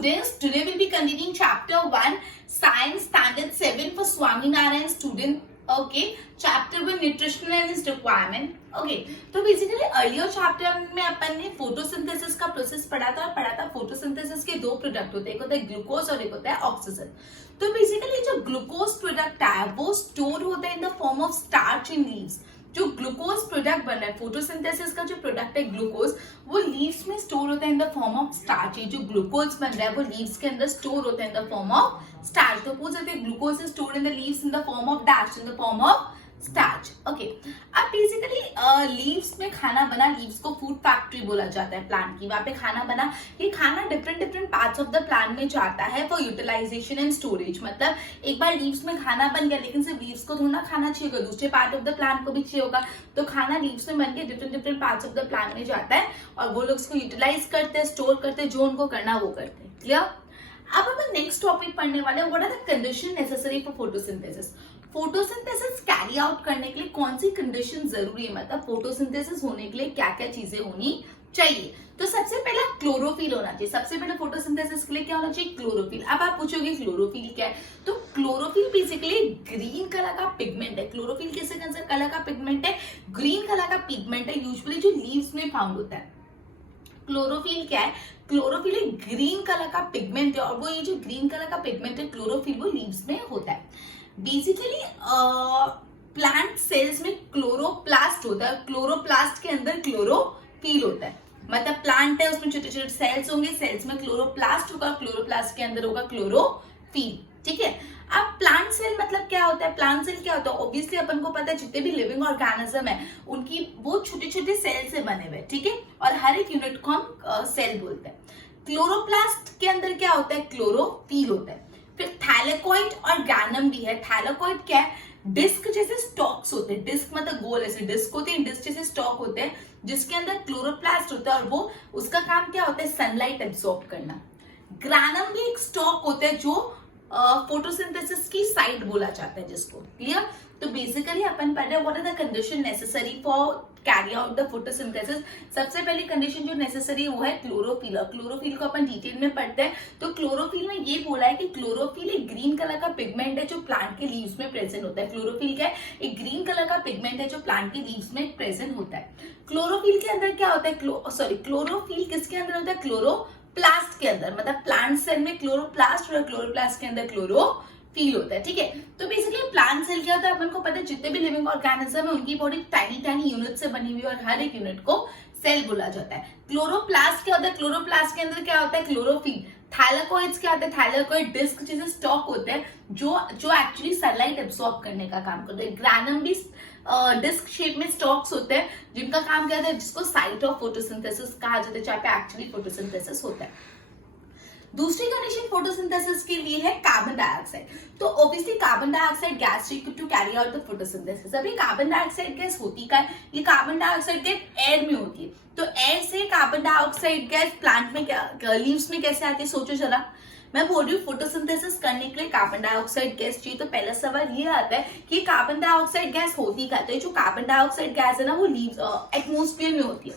students, today we'll be continuing chapter 1 science standard 7 for Swaminarayan student. Okay, chapter 1 nutrition and its requirement. Okay, तो basically earlier chapter में अपन ने photosynthesis का process पढ़ा था और पढ़ा था फोटोसिंथेसिस के दो प्रोडक्ट होते हैं, एक होता है ग्लूकोज और एक होता है ऑक्सीजन। तो बेसिकली जो ग्लूकोज प्रोडक्ट है वो स्टोर होता है in the form of starch in leaves. जो ग्लूकोज प्रोडक्ट बन रहा है फोटोसिंथेसिस का जो प्रोडक्ट है ग्लूकोज, वो लीव्स में स्टोर होता है in the form of starch. ये जो ग्लूकोज बन रहा है वो लीव्स के अंदर स्टोर होता है in the form of starch. तो पूछ सकते हैं glucose is stored in the leaves in the form of dash, in the form of starch. Okay, अब बेसिकली लीव्स में खाना बना, लीव्स को फूड फैक्ट्री बोला जाता है प्लांट की, वहां पे खाना बना। ये खाना different parts of the plant में जाता है फॉर यूटिलाइजेशन एंड स्टोरेज। मतलब एक बार लीव्स में खाना बन गया, लेकिन सिर्फ लीव्स को थोड़ा खाना चाहिए होगा, दूसरे पार्ट ऑफ द प्लांट को भी चाहिए होगा। तो खाना लीव्स में बन के different parts of the plant में जाता है और वो लोग इसको यूटिलाइज करते हैं, स्टोर करते हैं, जो उनको करना वो करते हैं। क्लियर? अब हम नेक्स्ट टॉपिक पढ़ने वाले हैं, what are the condition necessary for photosynthesis. Photosynthesis carry out करने के लिए कौन सी कंडीशन जरूरी है, मतलब फोटोसिंथेसिस होने के लिए क्या क्या चीजें होनी चाहिए। तो सबसे पहला क्लोरोफिल होना चाहिए। सबसे पहले फोटोसिंथेसिस के लिए क्या होना चाहिए? क्लोरोफिल। अब आप पूछोगे क्लोरोफिल क्या है, तो क्लोरोफिल बेसिकली ग्रीन कलर का पिगमेंट है। क्लोरोफिल किस कलर का पिगमेंट है? ग्रीन कलर का पिगमेंट है, यूजुअली जो लीव्स में फाउंड होता है। क्लोरोफिल क्या है? क्लोरोफिल एक ग्रीन कलर का पिगमेंट है और वो ये जो ग्रीन कलर का पिगमेंट है क्लोरोफिल, वो लीव्स में होता है। बेसिकली प्लांट सेल्स में क्लोरोप्लास्ट होता है, क्लोरोप्लास्ट के अंदर क्लोरोफिल होता है। मतलब प्लांट है, उसमें छोटे छोटे सेल्स होंगे, सेल्स में क्लोरोप्लास्ट होगा, क्लोरोप्लास्ट के अंदर होगा क्लोरोफिल। ठीक है, अब प्लांट सेल मतलब क्या होता है? प्लांट सेल क्या होता है? ऑब्वियसली अपन को पता है जितने भी लिविंग ऑर्गेनिज्म है उनकी वो छोटे छोटे सेल से बने हुए, ठीक है, और हर एक यूनिट को हम सेल बोलते हैं। क्लोरोप्लास्ट के अंदर क्या होता है? क्लोरोफिल होता है। फिर थैलेकॉइड और गैनम भी है। थैलेकॉइड क्या है? डिस्क जैसे स्टॉक्स होते हैं, डिस्क मतलब गोल ऐसे डिस्क होते हैं, डिस्क जैसे स्टॉक होते हैं जिसके अंदर क्लोरोप्लास्ट होता है और वो उसका काम क्या होता है? सनलाइट एब्सॉर्ब करना। ग्रानम भी एक स्टॉक होता है जो फोटोसिंथेसिस की साइट बोला जाता है जिसको। क्लियर? तो बेसिकली अपन पढ़ रहे हैं what are the condition necessary for carry out the photosynthesis. सबसे पहली कंडीशन जो नेसेसरी है वो है क्लोरोफिल। और क्लोरोफिल को अपन डिटेल में पढ़ते हैं। तो क्लोरोफिल में ये बोला है कि क्लोरोफिल एक ग्रीन कलर का पिगमेंट है जो प्लांट के लीव्स में प्रेजेंट होता है। क्लोरोफिल क्या है? एक ग्रीन कलर का पिगमेंट है जो प्लांट के लीव्स में प्रेजेंट होता है। क्लोरोफिल के अंदर क्या होता है? क्लोरोफिल किसके अंदर होता है? क्लोरोप्लास्ट के अंदर। मतलब प्लांट सेल में क्लोरोप्लास्ट और क्लोरोप्लास्ट के अंदर क्लोरोफिल होता है। ठीक है, तो बेसिकली प्लांट सेल क्या होता है अपन को पता है, जितने भी लिविंग ऑर्गेनिज्म है उनकी बॉडी टाइनी यूनिट से बनी हुई है और हर एक यूनिट को सेल बोला जाता है। क्लोरोप्लास्ट क्या होता है? क्लोरोप्लास्ट के अंदर क्या होता है? क्लोरोफिल। थैलेकॉइड्स क्या होता है? थैलेकॉइड डिस्क जैसे स्टॉक होते हैं जो एक्चुअली सनलाइट एब्सॉर्ब करने का काम करते हैं। ग्रैनम भी डिस्क शेप में स्टॉक्स होते हैं जिनका काम क्या होता है, जिसको साइट ऑफ फोटोसिंथेसिस कहा जाता है, जहाँ पे एक्चुअली फोटोसिंथेसिस होता है। दूसरी कंडीशन फोटोसिंथेसिस के लिए है कार्बन डाइऑक्साइड। तो obviously carbon dioxide gas to carry out the photosynthesis. अभी कार्बन डाइऑक्साइड गैस होती क्या है? ये कार्बन डाइऑक्साइड गैस एयर में होती है। तो एयर से कार्बन डाइऑक्साइड गैस प्लांट में लीव्स में कैसे आती है? सोचो जरा। मैं बोल रही हूँ फोटोसिंथेसिस करने के लिए कार्बन डाइऑक्साइड गैस चाहिए। तो पहला सवाल ये आता है कि कार्बन डाइऑक्साइड गैस होती क्या? तो ये जो कार्बन डाइऑक्साइड गैस है ना वो एटमोस्फियर में होती है।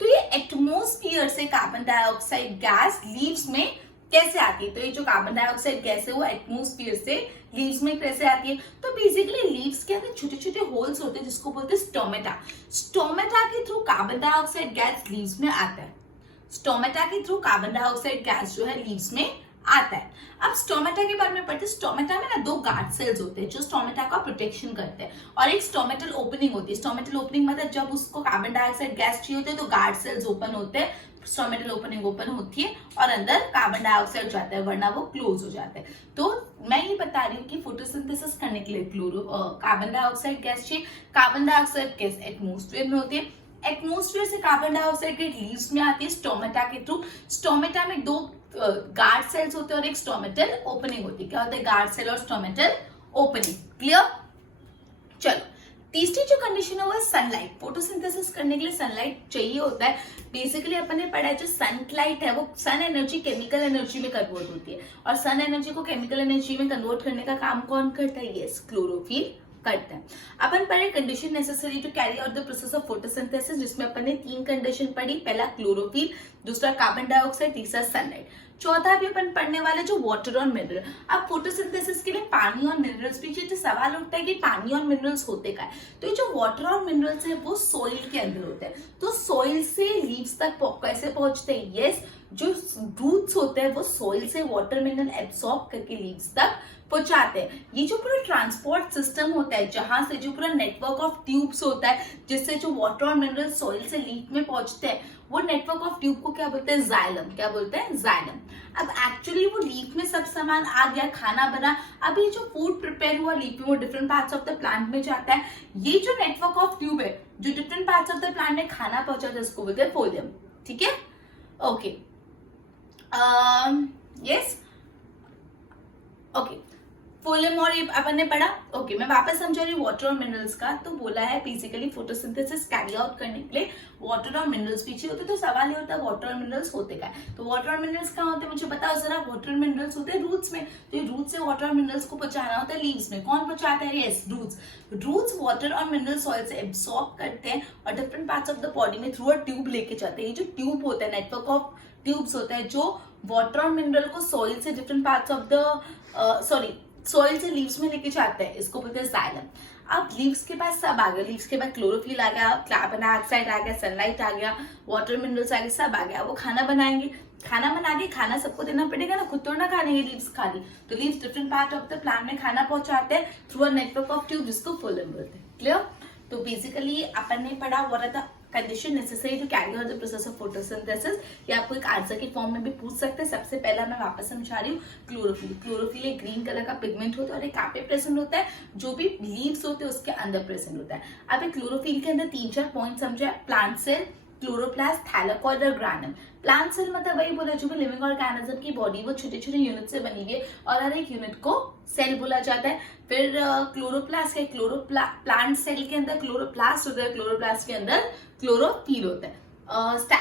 तो ये एटमोस्फियर से कार्बन डाइऑक्साइड गैस लीव्स में कैसे आती है? तो ये जो कार्बन डाइऑक्साइड गैस है वो एटमोस्फियर से लीव्स में कैसे आती है? तो बेसिकली लीव्स के अंदर छोटे छोटे होल्स होते हैं जिसको बोलते हैं स्टोमेटा। स्टोमेटा के through carbon dioxide gas leaves में आता है। स्टोमेटा के थ्रू कार्बन डाइऑक्साइड गैस जो है लीव्स में आता है। अब स्टोमेटा के बारे में पढ़ते हैं। स्टोमेटा में ना दो गार्ड सेल्स होते हैं जो स्टोमेटा का प्रोटेक्शन करते हैं और एक स्टोमेटल ओपनिंग होती है। स्टोमेटल ओपनिंग मतलब जब उसको कार्बन डाइऑक्साइड गैस चाहिए होते हैं तो गार्ड सेल्स ओपन होते हैं, स्टोमेटल ओपनिंग ओपन होती है और अंदर कार्बन डाइऑक्साइड जाता है, वरना वो क्लोज हो जाता है। तो मैं ये बता रही हूँ कि फोटोसिंथेसिस करने के लिए कार्बन डाइऑक्साइड गैस चाहिए। कार्बन डाइऑक्साइड गैस एटमोस्फियर में होती है। एटमोस्फियर से कार्बन डाइऑक्साइड के लीव्स में आती है स्टोमेटा के थ्रू। स्टोमेटा में दो गार्ड सेल्स होते हैं और एक स्टोमेटल ओपनिंग होती है। क्या होता है? गार्ड सेल और स्टोमेटल ओपनिंग। क्लियर? चलो, तीसरी जो कंडीशन है वो है सनलाइट। फोटोसिंथेसिस करने के लिए सनलाइट चाहिए होता है। बेसिकली अपन ने पढ़ा है जो सनलाइट है वो सन एनर्जी केमिकल एनर्जी में कन्वर्ट होती है और सन एनर्जी को केमिकल एनर्जी में कन्वर्ट करने का काम कौन करता है? यस, क्लोरोफिल करते हैं। अपन पढ़े condition necessary to carry out the process of photosynthesis, जिसमें अपन ने 3 कंडीशन पढ़ी, पहला क्लोरोफिल, दूसरा कार्बन डाइऑक्साइड, तीसरा सनलाइट। चौथा भी अपन पढ़ने वाले जो वाटर और मिनरल। अब फोटोसिंथेसिस के लिए पानी और मिनरल्स, पीछे जो सवाल उठता है कि पानी और मिनरल्स होते क्या है, तो ये जो वाटर और मिनरल्स है वो सॉइल के अंदर होते हैं। तो सॉइल से लीव्स तक कैसे पहुंचते हैं? यस, जो रूट्स होते हैं वो सॉइल से वाटर मिनरल एब्सॉर्ब करके लीव्स तक पहुंचाते हैं। ये जो पूरा ट्रांसपोर्ट सिस्टम होता है, जहां से जो पूरा नेटवर्क ऑफ ट्यूब्स होता है जिससे जो वाटर और मिनरल सॉइल से लीफ में पहुंचते हैं, वो नेटवर्क ऑफ ट्यूब को क्या बोलते हैं? जाइलम। क्या बोलते हैं? जाइलम। अब एक्चुअली वो लीफ में सब सामान आ गया, खाना बना, अब ये जो फूड प्रिपेयर हुआ लीफ में वो different parts of the plant में जाता है। ये जो नेटवर्क ऑफ ट्यूब है जो different parts of the plant में खाना पहुंचाता है उसको बोलते हैं फोलियम। ठीक है, ओके, यस, ओके, फोलियम और ये अपन ने पढ़ा। ओके, मैं वापस समझा रही हूँ वाटर और मिनरल्स का। तो बोला है बेसिकली फोटोसिंथेसिस कैरी आउट करने के लिए वाटर और मिनरल्स पीछे होते, तो सवाल ये होता है वाटर और मिनरल्स होते क्या है? तो वाटर और मिनरल्स कहाँ होते हैं मुझे बताओ जरा। वाटर और मिनरल्स होते हैं रूट्स में, तो ये रूट से वाटर और मिनरल्स को पहुंचाना होता है लीव्स में। कौन पहुंचाता है? Yes, roots. रूट्स वाटर और मिनरल सॉइल से एब्सॉर्ब करते हैं और different parts of the body में थ्रू अ ट्यूब लेके जाते हैं। ये जो ट्यूब होता है, नेटवर्क ऑफ ट्यूब्स होता है जो वाटर और मिनरल को सॉइल से different parts of the soil से लीव्स में लेके जाते हैं, इसको बोलते हैं जाइलम। अब लीव्स के पास सब आ गया, लीव्स के बाद क्लोरोफिल आ गया, कार्बन डाइऑक्साइड आ गया, सनलाइट आ गया, वाटर मिनरल्स आ गए, सब आ गया। वो खाना बनाएंगे, खाना बना के खाना सबको देना पड़ेगा ना, खुद तो ना खाने लीव्स खाली। तो leaves different part of the plant में खाना पहुंचाते हैं through a network of tube जिसको फोलियम बोलते हैं। क्लियर? तो बेसिकली अपन ने पढ़ा what are the condition necessary to carry out the process of photosynthesis. ये आपको एक आंसर के फॉर्म में भी पूछ सकते हैं। सबसे पहला मैं वापस समझा रही हूँ, क्लोरोफिल। क्लोरोफिल एक ग्रीन कलर का पिगमेंट होता है और एक कहाँ पे प्रेजेंट होता है? जो भी लीव्स होते हैं उसके अंदर प्रेजेंट होता है। अब एक क्लोरोफिल के अंदर 3-4 पॉइंट समझे। प्लांट सेल, क्लोरोप्लास्ट, थैलाकॉइड और ग्रैनम। प्लांट सेल मतलब वही बोला जो भी लिविंग ऑर्गेनिज्म की बॉडी वो छोटे छोटे यूनिट से बनी हुई है और हर एक यूनिट को सेल बोला जाता है। फिर क्लोरोप्लास्ट है, प्लांट सेल के अंदर क्लोरोप्लास्ट होता है, क्लोरोप्लास्ट के अंदर क्लोरोफिल होता है।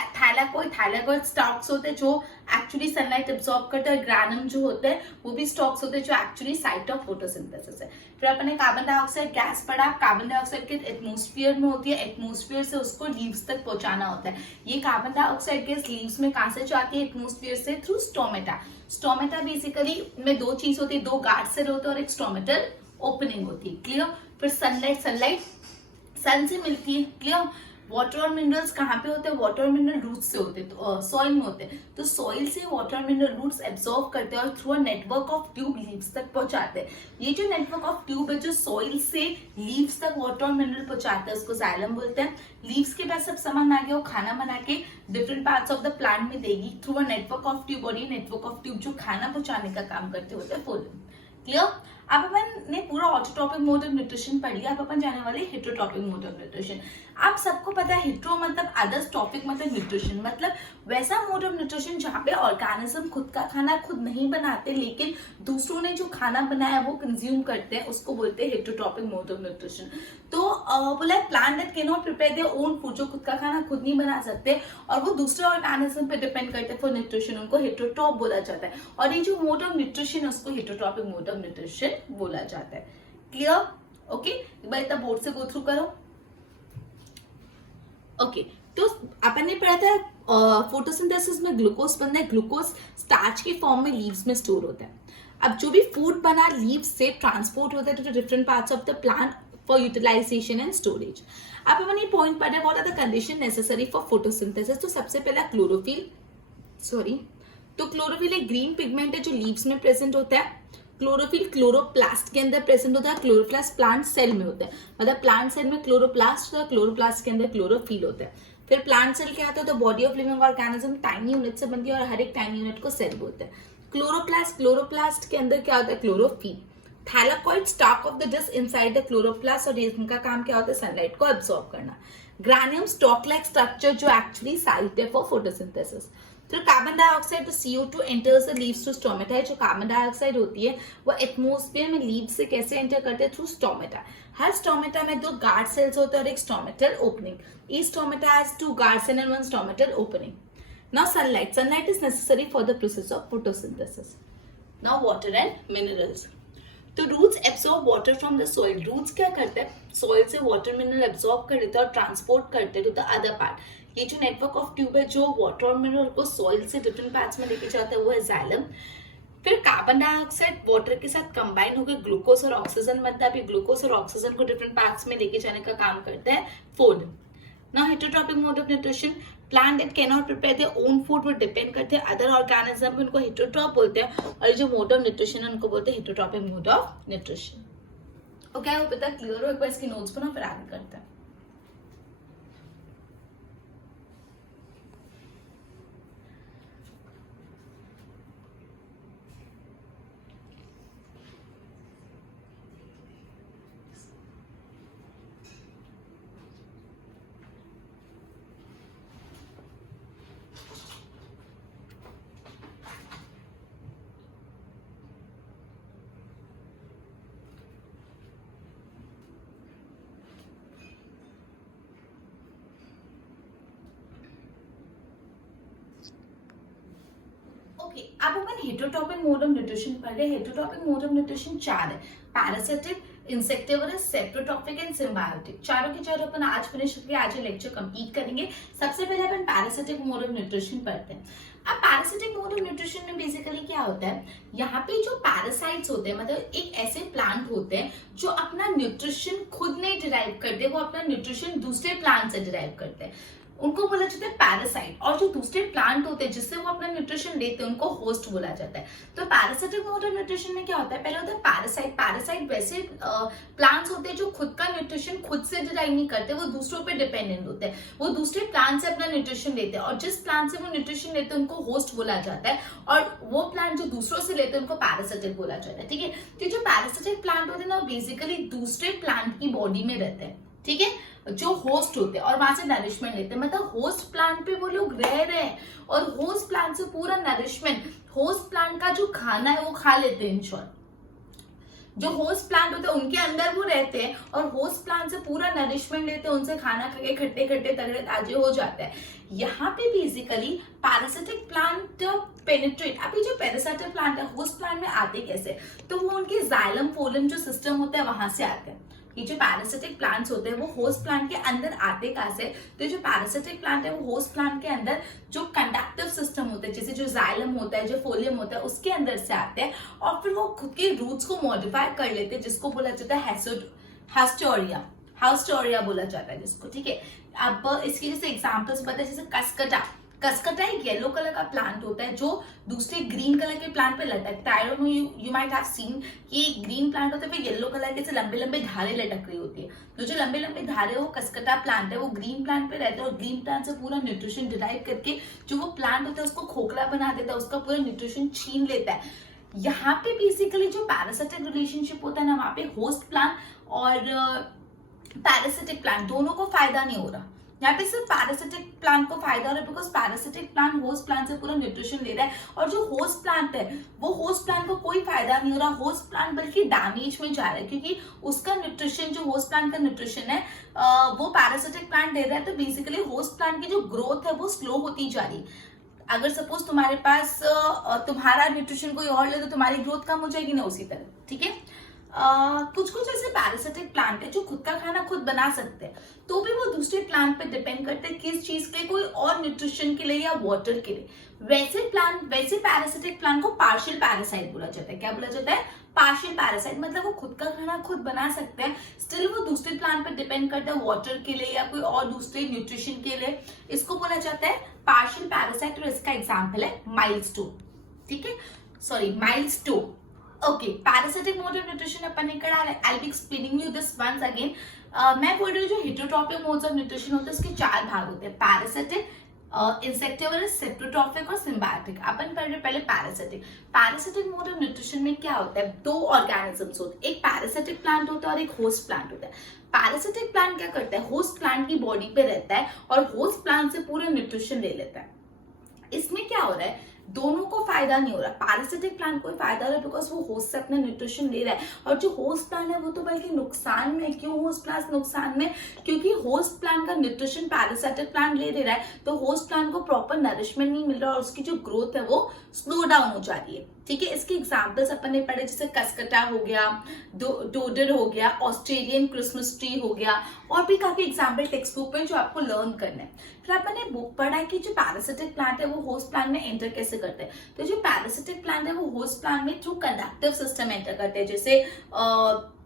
थैलाकॉइड स्टॉक्स होते हैं जो एक्चुअली सनलाइट एब्सॉर्ब करते हैं। ग्रैनम जो होते हैं वो भी स्टॉक्स होते हैं जो एक्चुअली साइट ऑफ फोटोसिंथेसिस है। फिर अपने कार्बन डाइऑक्साइड गैस पढ़ा। कार्बन डाइऑक्साइड के एटमॉस्फेयर में होती है, एटमॉस्फेयर से उसको लीव्स तक पहुंचाना होता है। ये कार्बन डाइऑक्साइड गैस लीव्स में कहां से जाती है? एटमॉस्फेयर से थ्रू स्टोमेटा। स्टोमेटा बेसिकली में 2 चीज होती है, 2 गार्ड सेल होते हैं और एक स्टोमेटल ओपनिंग होती है। क्लियर? फिर सनलाइट सन से मिलती है। क्लियर? वाटर और मिनरल्स कहाँ पे होते हैं? वाटर और मिनरल रूट्स से होते हैं, तो सॉइल में होते हैं। तो सॉइल से वाटर और मिनरल रूट्स एब्सॉर्ब करते हैं और through a network of tube leaves तक पहुंचाते हैं। ये जो नेटवर्क ऑफ ट्यूब है जो सॉइल से लीव्स तक वाटर और मिनरल पहुंचाते हैं उसको जाइलम बोलते हैं। लीव्स के पास सब सामान आ गया, वो खाना बना के different parts of the plant में देगी through a network of tube और ये नेटवर्क ऑफ ट्यूब जो खाना पहुंचाने का काम करते होते हैं फोलियम। क्लियर? अब अपन ने पूरा ऑटोट्रॉपिक मोड ऑफ न्यूट्रिशन पढ़ लिया। अब अपन जाने वाले हेटेरोट्रॉपिक मोड ऑफ न्यूट्रिशन। आप सबको पता है हेटेरो मतलब अदर्स, टॉपिक मतलब न्यूट्रिशन, मतलब वैसा मोड ऑफ न्यूट्रिशन जहाँ पे ऑर्गेनिज्म खुद का खाना खुद नहीं बनाते लेकिन दूसरों ने जो खाना बनाया वो कंज्यूम करते हैं, उसको बोलते हैं हेटेरोट्रॉपिक मोड ऑफ न्यूट्रिशन। तो बोला है plant that can not prepare their own food, जो खुद का खाना खुद नहीं बना सकते और वो दूसरे ऑर्गेनिज्म पे डिपेंड करते हैं फॉर न्यूट्रिशन, उनको हेटेरोट्रॉप बोला जाता है। और ये जो मोड ऑफ न्यूट्रिशन है उसको हेटेरोट्रॉपिक मोड ऑफ न्यूट्रिशन बोला जाता है। क्लियर? ओके, एक बार इतना बोर्ड से गो थ्रू करो। ओके, तो अपन ने पढ़ा था फोटोसिंथेसिस में ग्लूकोज बनता है। ग्लूकोज स्टार्च के फॉर्म में लीव्स में स्टोर होता है। अब जो भी फूड बना लीव्स से ट्रांसपोर्ट होता है to different parts of the plant for utilisation and storage. अब अपन ये पॉइंट पढ़ा है what are the condition necessary for photosynthesis. तो सबसे पहला तो क्लोरोफिल एक ग्रीन पिगमेंट है जो लीव्स में प्रेजेंट होता है। क्लोरोफिल क्लोरोप्लास्ट के अंदर प्रेजेंट होता है। क्लोरोप्लास्ट प्लांट सेल में होता है, मतलब प्लांट सेल में क्लोरोप्लास्ट और क्लोरोप्लास्ट के अंदर क्लोरोफिल होता है। फिर प्लांट सेल क्या होता है? तो body of living organism tiny unit से बनती है और हर एक टाइनी यूनिट को सेल बोलते हैं। क्लोरोप्लास्ट के अंदर क्या होता है? Chlorophyll. Thylakoid stack of the disc inside the chloroplast और इनका काम क्या होता है? सनलाइट को एब्सॉर्ब करना। ग्रानियम स्टॉक लाइक स्ट्रक्चर जो एक्चुअली साइट है फॉर फोटोसिंथेसिस। तो कार्बन डाइऑक्साइड, तो CO2 enters the leaves through stomata. जो कार्बन डाइऑक्साइड होती है वो एटमॉस्फेयर में लीव्स से कैसे एंटर करते हैं? Through stomata. हर स्टोमेटा में 2 गार्ड सेल्स होते हैं और एक stomatal opening. Each stomata has 2 guard cell and 1 stomatal opening. Now sunlight is necessary for the process of photosynthesis. Now water and minerals. तो roots absorb water from the soil. Roots क्या करते हैं, soil से water mineral absorb कर लेते हैं और transport करते हैं टू द अदर पार्ट। ये जो नेटवर्क ऑफ ट्यूब है जो वाटर और मिनरल को सॉइल से डिफरेंट पार्ट्स में लेके जाता है वो है जाइलम। फिर कार्बन डाइऑक्साइड वाटर के साथ कंबाइन होकर ग्लूकोज और ऑक्सीजन बनता है। अभी ग्लूकोज और ऑक्सीजन को डिफरेंट पार्ट्स में लेके जाने का काम करता है food. Now heterotrophic mode of nutrition, plant that can not prepare their own food वो डिपेंड करते हैं अदर ऑर्गेनिज्म, उनको हेटेरोट्रॉप बोलते हैं। और ये जो मोड ऑफ न्यूट्रिशन है उनको बोलते हैं heterotrophic mode of nutrition. Okay, I hope इतना क्लियर हो। एक बार इसकी नोट्स बनाओ फिर आगे करते हैं। ओके, अब अपन हेटेरोट्रॉपिक मोड ऑफ न्यूट्रिशन पढ़ रहे हैं। हेटेरोट्रॉपिक मोड ऑफ न्यूट्रिशन चार है, parasitic, insectivorous, saprotrophic and symbiotic. चारों के चारों अपन आज फिनिश करके आज ये लेक्चर कंप्लीट करेंगे। सबसे पहले अपन पैरासिटिक मोड ऑफ न्यूट्रिशन पढ़ते हैं। अब पैरासिटिक मोड ऑफ न्यूट्रिशन में बेसिकली क्या होता है, यहाँ पे जो पैरासाइट्स होते हैं मतलब एक ऐसे प्लांट होते हैं जो अपना न्यूट्रिशन खुद नहीं डिराइव करते, वो अपना न्यूट्रिशन दूसरे प्लांट से डिराइव करते हैं, उनको बोला जाता है पैरासाइट। और जो दूसरे प्लांट होते हैं जिससे वो अपना न्यूट्रिशन लेते हैं उनको होस्ट बोला जाता है। तो पैरासिटिक मोड ऑफ न्यूट्रिशन में क्या होता है, पहले होता है पैरासाइट। पैरासाइट वैसे प्लांट्स होते हैं जो खुद का न्यूट्रिशन खुद से डिराइव नहीं करते, वो दूसरों पे डिपेंडेंट होते हैं, वो दूसरे प्लांट से अपना न्यूट्रिशन लेते हैं और जिस प्लांट से वो न्यूट्रिशन लेते हैं उनको होस्ट बोला जाता है। और वो प्लांट जो दूसरों से लेते हैं उनको पैरासिटिक बोला जाता है। ठीक है, तो जो पैरासिटिक प्लांट होते हैं ना बेसिकली दूसरे प्लांट की बॉडी में रहते हैं, ठीक है, जो होस्ट होते हैं और वहां से नरिशमेंट लेते हैं। मतलब होस्ट प्लांट पे वो लोग रह रहे हैं और होस्ट प्लांट से पूरा नरिशमेंट, होस्ट प्लांट का जो खाना है वो खा लेते हैं। इन शॉर्ट जो होस्ट प्लांट होते हैं उनके अंदर वो रहते हैं और होस्ट प्लांट से पूरा नरिशमेंट लेते हैं, उनसे खाना खा के खट्टे खट्टे तगड़े ताजे हो जाते हैं। यहाँ पे बेसिकली पैरासिटिक प्लांट पेनिट्रेट। अभी जो पैरासिटिक प्लांट है होस्ट प्लांट में आते कैसे, तो वो उनके जाइलम फोलम जो सिस्टम होता है वहां से आते हैं। ये जो पैरासिटिक प्लांट्स होते हैं वो होस्ट प्लांट के अंदर आते कहां से, तो जो पैरासिटिक प्लांट है वो होस्ट प्लांट के अंदर जो कंडक्टिव सिस्टम होता है, जैसे जो जाइलम होता है, जो फोलियम होता है, उसके अंदर से आते हैं और फिर वो खुद के रूट्स को मॉडिफाई कर लेते हैं, जिसको बोला जाता है हास्टोरिया। हास्टोरिया बोला जाता है जिसको। ठीक है, अब इसके जैसे एग्जाम्पल्स बताए, जैसे कसकटा। कसकटा एक येलो कलर का प्लांट होता है जो दूसरे ग्रीन कलर के प्लांट पे लटकता है। I don't know you might have seen कि ग्रीन प्लांट होता है पे येलो कलर के से लंबे लंबे धारे लटक रही होती है। तो जो लंबे लंबे धारे वो कसकटा प्लांट है, वो ग्रीन प्लांट पे रहता है और ग्रीन प्लांट से पूरा न्यूट्रिशन डिराइव करके जो वो प्लांट होता है उसको खोखला बना देता है, उसका पूरा न्यूट्रिशन छीन लेता है। यहाँ पे बेसिकली जो पैरासिटिक रिलेशनशिप होता है ना, वहां पे होस्ट प्लांट और पैरासिटिक प्लांट दोनों को फायदा नहीं हो रहा। यहाँ पे सिर्फ पैरासिटिक प्लांट को फायदा हो रहा है because parasitic plant host plant से पूरा न्यूट्रिशन ले रहा है और जो होस्ट प्लांट है वो होस्ट प्लांट को कोई फायदा नहीं हो रहा। होस्ट प्लांट बल्कि डैमेज में जा रहा है क्योंकि उसका न्यूट्रिशन, जो होस्ट प्लांट का न्यूट्रिशन है वो पैरासिटिक प्लांट दे रहा है। तो बेसिकली होस्ट प्लांट की जो ग्रोथ है वो स्लो होती जा रही है। अगर सपोज तुम्हारे पास तुम्हारा न्यूट्रिशन कोई और ले तो तुम्हारी ग्रोथ कम हो जाएगी ना, उसी तरह। ठीक है, कुछ कुछ ऐसे पैरासिटिक प्लांट है जो खुद का खाना खुद बना सकते हैं, तो भी वो दूसरे प्लांट पे डिपेंड करते हैं किस चीज के लिए, कोई और न्यूट्रिशन के लिए या वाटर के लिए। वैसे पैरासिटिक प्लांट को पार्शियल पैरासाइट बोला जाता है। क्या बोला जाता है? Partial parasite. मतलब वो खुद का खाना खुद बना सकते हैं, स्टिल वो दूसरे प्लांट पे डिपेंड करता है वाटर के लिए या कोई और दूसरे न्यूट्रिशन के लिए। इसको बोला जाता है पार्शियल पैरासाइट और इसका एग्जाम्पल है माइलस्टोन। ठीक है, sorry milestone. Okay, parasitic mode of nutrition अपन ने करा है। I will be explaining you this once again. मैं बोल रही हूँ जो हेटेरोट्रॉपिक मोड्स ऑफ न्यूट्रिशन होते हैं उसके चार भाग होते हैं, पैरासिटिक, इंसेक्टिवरस, सेप्रोट्रॉपिक और सिम्बायोटिक। अपन पहले parasitic. Parasitic mode of nutrition में क्या होता है, दो ऑर्गेनिजम्स होते हैं, एक पैरासिटिक प्लांट होता है और एक होस्ट प्लांट होता है। पैरासिटिक प्लांट क्या करता है, होस्ट प्लांट की बॉडी पे रहता है और होस्ट प्लांट से पूरा न्यूट्रिशन ले लेता है। इसमें क्या हो रहा है, दोनों को फायदा नहीं हो रहा। पैरासिटिक प्लांट को फायदा हो रहा है बिकॉज वो होस्ट से अपना न्यूट्रिशन ले रहा है और जो होस्ट प्लांट है वो तो बल्कि नुकसान में। क्यों होस्ट प्लांट नुकसान में? क्योंकि होस्ट प्लांट का न्यूट्रिशन पैरासिटिक प्लांट ले रहा है तो होस्ट प्लांट को प्रॉपर नरिशमेंट नहीं मिल रहा और उसकी जो ग्रोथ है वो स्लो डाउन हो जा रही है। ठीक है, इसके एग्जाम्पल्स अपन ने पढ़े, जैसे कसकटा हो गया, डोडर हो गया, ऑस्ट्रेलियन क्रिसमस ट्री हो गया, और भी काफी एग्जाम्पल टेक्स्ट बुक में जो आपको लर्न करने हैं। फिर अपन ने बुक पढ़ा है कि जो पैरासिटिक प्लांट है वो होस्ट प्लांट में एंटर कैसे करते हैं। तो जो पैरासिटिक प्लांट है वो होस्ट प्लांट में थ्रू कंडक्टिव सिस्टम एंटर करते हैं, जैसे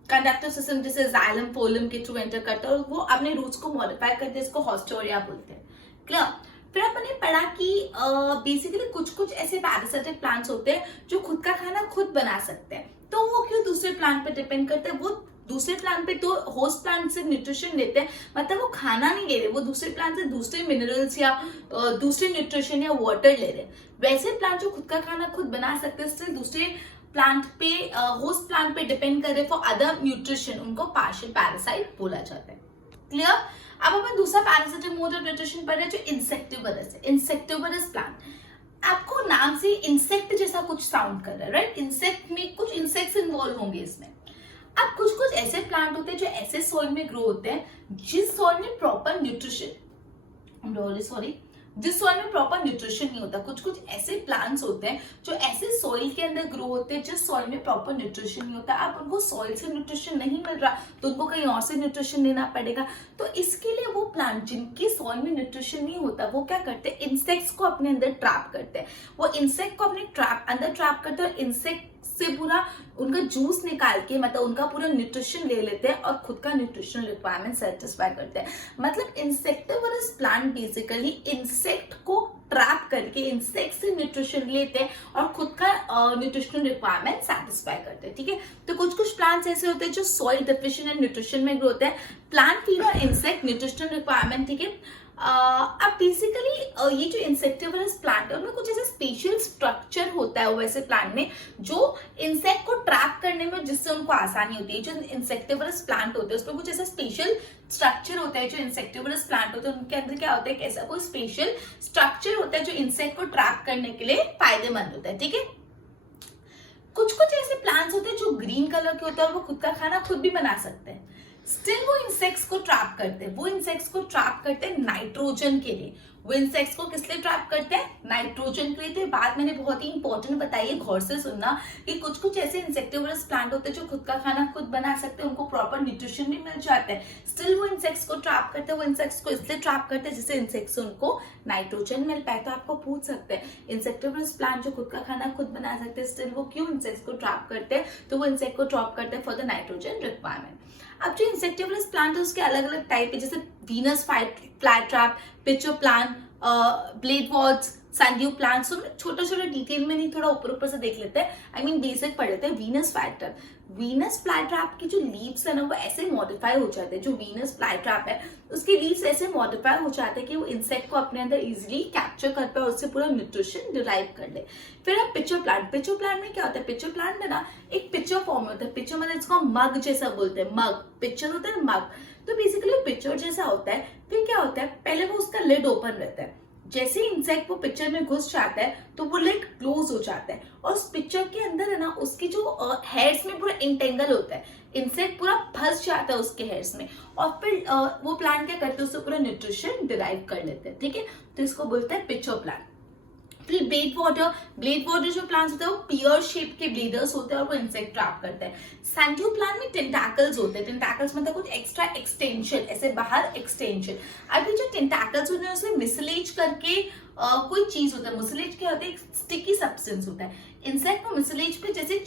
कंडक्टिव सिस्टम जैसे जाइलम फोलम के थ्रू एंटर करते हैं, और वो अपने रूट्स को मॉडिफाई करते हैं, इसको हॉस्टोरिया बोलते हैं। क्लियर। फिर अपने पढ़ा कि बेसिकली कुछ कुछ ऐसे पैरासिटिक प्लांट्स होते हैं जो खुद का खाना खुद बना सकते हैं, तो वो क्यों दूसरे प्लांट पे डिपेंड करते हैं। वो दूसरे प्लांट पे तो होस्ट प्लांट से न्यूट्रिशन लेते हैं, मतलब वो खाना नहीं ले रहे, वो दूसरे प्लांट से दूसरे मिनरल्स या दूसरे न्यूट्रिशन या वाटर ले रहे। वैसे प्लांट जो खुद का खाना खुद बना सकते हैं, स्टिल दूसरे प्लांट पे होस्ट प्लांट पे डिपेंड कर रहे फॉर अदर न्यूट्रिशन, उनको पार्शियल पैरासाइट बोला जाता है। क्लियर। अब अपन दूसरा पैरासिटिक मोड ऑफ न्यूट्रिशन पढ़ रहे हैं जो इंसेक्टिवरस है। इंसेक्टिवरस प्लांट, आपको नाम से इंसेक्ट जैसा कुछ साउंड कर रहा है, राइट। इंसेक्ट में कुछ इंसेक्ट्स इन्वॉल्व होंगे इसमें। अब कुछ कुछ ऐसे प्लांट होते हैं जो ऐसे सॉइल में ग्रो होते हैं जिस सॉइल में प्रॉपर न्यूट्रिशन, जिस सॉइल में प्रॉपर न्यूट्रिशन नहीं होता। कुछ कुछ ऐसे प्लांट्स होते हैं जो ऐसे सॉइल के अंदर ग्रो होते हैं जिस सॉइल में प्रॉपर न्यूट्रिशन नहीं होता। अब उनको सॉइल से न्यूट्रिशन नहीं मिल रहा तो उनको कहीं और से न्यूट्रिशन लेना पड़ेगा। तो इसके लिए वो प्लांट जिनकी सॉइल में न्यूट्रिशन नहीं होता वो क्या करते हैं, इंसेक्ट्स को अपने अंदर ट्रैप करते हैं। वो इंसेक्ट को अपने अंदर ट्रैप करते हैं और इंसेक्ट से पूरा उनका जूस निकाल के, मतलब उनका पूरा न्यूट्रिशन ले लेते हैं और खुद का न्यूट्रिशनल रिक्वायरमेंट सेटिस्फाई करते हैं। मतलब इंसेक्टिवरस प्लांट बेसिकली इंसेक्ट को ट्रैप करके इंसेक्ट से न्यूट्रिशन लेते हैं और खुद का न्यूट्रिशनल रिक्वायरमेंट सेटिस्फाई करते हैं। ठीक है, तो कुछ कुछ प्लांट्स ऐसे होते हैं जो सॉइल डेफिशिएंट एंड न्यूट्रिशन में ग्रो होते हैं। प्लांट फीड और इंसेक्ट न्यूट्रिशनल रिक्वायरमेंट। ठीक है, अब बेसिकली ये जो इंसेक्टिवरस प्लांट है उनमें कुछ ऐसे स्पेशल स्ट्रक्चर होता है वैसे प्लांट में जो इंसेक्ट को ट्रैप करने में जिससे उनको आसानी होती है। जो इंसेक्टिवरस प्लांट होते हैं उसमें कुछ ऐसा स्पेशल स्ट्रक्चर होता है। जो इंसेक्टिवरस प्लांट होते हैं उनके अंदर क्या होता है, ऐसा कोई स्पेशल स्ट्रक्चर होता है जो इंसेक्ट को ट्रैप करने के लिए फायदेमंद होता है। ठीक है, कुछ कुछ ऐसे प्लांट्स होते हैं जो ग्रीन कलर के होते हैं और वो खुद का खाना खुद भी बना सकते हैं। स्टिल वो इंसेक्ट्स को ट्रैप करते हैं। वो इंसेक्ट्स को ट्रैप करते हैं नाइट्रोजन के लिए। वो इंसेक्ट्स को किस लिए ट्रैप करते हैं, नाइट्रोजन के लिए। तो ये बात मैंने बहुत ही इंपॉर्टेंट बताई है, गौर से सुनना कि कुछ कुछ ऐसे इंसेक्टिवरस प्लांट होते हैं जो खुद का खाना खुद बना सकते हैं, उनको प्रॉपर न्यूट्रिशन भी मिल जाता है। स्टिल वो इंसेक्ट्स को ट्रैप करते हैं। वो इंसेक्ट्स को इसलिए ट्रैप करते हैं जिससे इंसेक्ट्स से उनको नाइट्रोजन मिल पाए। तो आपको पूछ सकते हैं इंसेक्टिवरस प्लांट जो खुद का खाना खुद बना सकते हैं, स्टिल वो क्यों इंसेक्ट्स को ट्रैप करते हैं। तो वो इंसेक्ट को ट्रैप करते हैं फॉर द नाइट्रोजन रिक्वायरमेंट। अब जो इंसेक्टिवरस प्लांट है उसके अलग अलग टाइप है, जैसे Venus fly trap, pitcher plant, bladderworts, sundew plants. छोटा छोटा डिटेल में नहीं, थोड़ा ऊपर ऊपर से देख लेते हैं, आई मीन बेसिक पढ़ लेते हैं। Venus fly trap, Venus fly trap की जो लीव्स है ना वो ऐसे मॉडिफाई हो जाते हैं। जो वीनस फ्लाई ट्रैप है उसके लीव्स ऐसे मॉडिफाई हो जाते हैं कि वो इंसेक्ट को अपने अंदर इजिली कैप्चर कर पाए और उससे पूरा न्यूट्रिशन डिराइव कर ले। फिर अब पिचर प्लांट, पिचर प्लांट में क्या होता है, पिचर प्लांट में ना एक पिचर फॉर्म होता है। पिचर मतलब इसको मग जैसा बोलते हैं, मग पिचर होता है मग। तो बेसिकली पिचर जैसा होता है। फिर क्या होता है, पहले वो उसका लिड ओपन रहता है। जैसे इंसेक्ट वो पिक्चर में घुस जाता है तो वो लिड क्लोज हो जाता है और उस पिक्चर के अंदर है ना उसकी जो हेयर्स में पूरा इंटेंगल होता है। इंसेक्ट पूरा फंस जाता है उसके हेयर्स में और फिर वो प्लांट क्या करते हैं, उससे पूरा न्यूट्रिशन डिराइव कर लेते हैं। ठीक है, तो इसको बोलते हैं पिचर प्लांट। फिर ब्लेड वाटर जो प्लांट्स होते हैं वो पियर शेप के ब्लेडर्स होते हैं और वो इंसेक्ट ट्रैप करते हैं। सैंड्यू प्लांट में टेंटाकल्स होते हैं। टेंटाकल्स मतलब कुछ एक्स्ट्रा एक्सटेंशन, ऐसे बाहर एक्सटेंशन। अभी जो टेंटाकल्स होते हैं उसमें मिसलेज करके कोई चीज होता है। मिसलेज क्या होता है, एक स्टिकी सब्सटेंस होता है। इंसेक्ट को मिसलेज पे जैसे